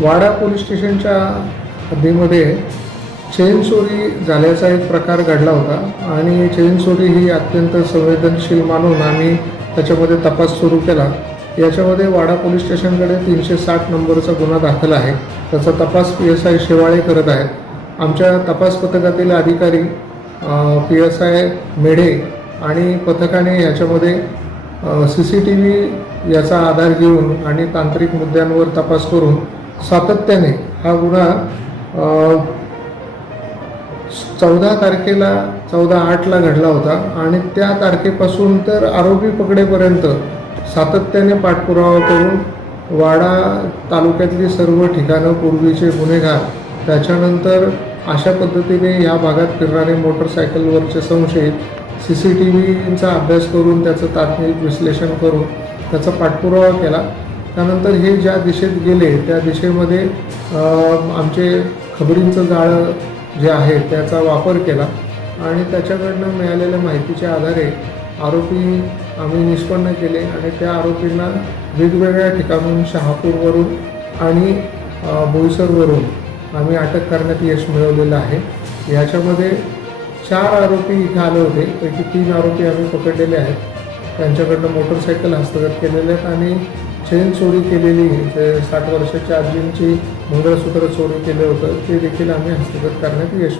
वाडा police स्टेशनच्या हद्दीमध्ये chain चोरी झाल्याचा एक प्रकार घडला होता आणि चेन चोरी ही अत्यंत संवेदनशील मानून आम्ही त्याच्यामध्ये तपास सुरू केला. याच्यामध्ये वाडा पोलीस स्टेशनकडे 360 नंबरचा गुन्हा दाखल आहे. त्याचा तपास PSI शेवाळे करत आहेत. आमच्या तपास पथकातील अधिकारी PSI मेढे आणि पथकाने याच्यामध्ये CCTV याचा आधार घेऊन आणि तांत्रिक मुद्द्यांवर तपास करून सातत्याने हा गुन्हा 14 तारखेला 14/8ला घडला होता आणि त्या तारखेपासून तर आरोपी पकडेपर्यंत सातत्याने पाठपुरावा करून वाडा तालुक्यातली सर्व ठिकाणं, पूर्वीचे गुन्हेगार, त्याच्यानंतर अशा पद्धतीने या भागात फिरणारे मोटरसायकलवरचे संशयित, CCTVचा अभ्यास करून त्याचं तात्विक विश्लेषण करून त्याचा पाठपुरावा केला. त्यानंतर हे ज्या दिशेत गेले त्या दिशेमध्ये आमचे खबरींचं जाळं जे आहे त्याचा वापर केला आणि त्याच्याकडनं मिळालेल्या माहितीच्या आधारे आरोपी आम्ही निष्पन्न केले आणि त्या आरोपींना वेगवेगळ्या ठिकाणून शहापूरवरून आणि बोईसरवरून आम्ही अटक करण्यात यश मिळवलेलं आहे. याच्यामध्ये 4 आरोपी इथे आले होते. पैकी 3 आरोपी आम्ही पकडलेले आहेत. त्यांच्याकडनं मोटरसायकल हस्तगत केलेले आहेत आणि चेन चोरी केलेली, जे 60 वर्षाच्या आजींची मंगळसूत्र चोरी केलं होतं ते देखील आम्ही हस्तगत करण्यात यश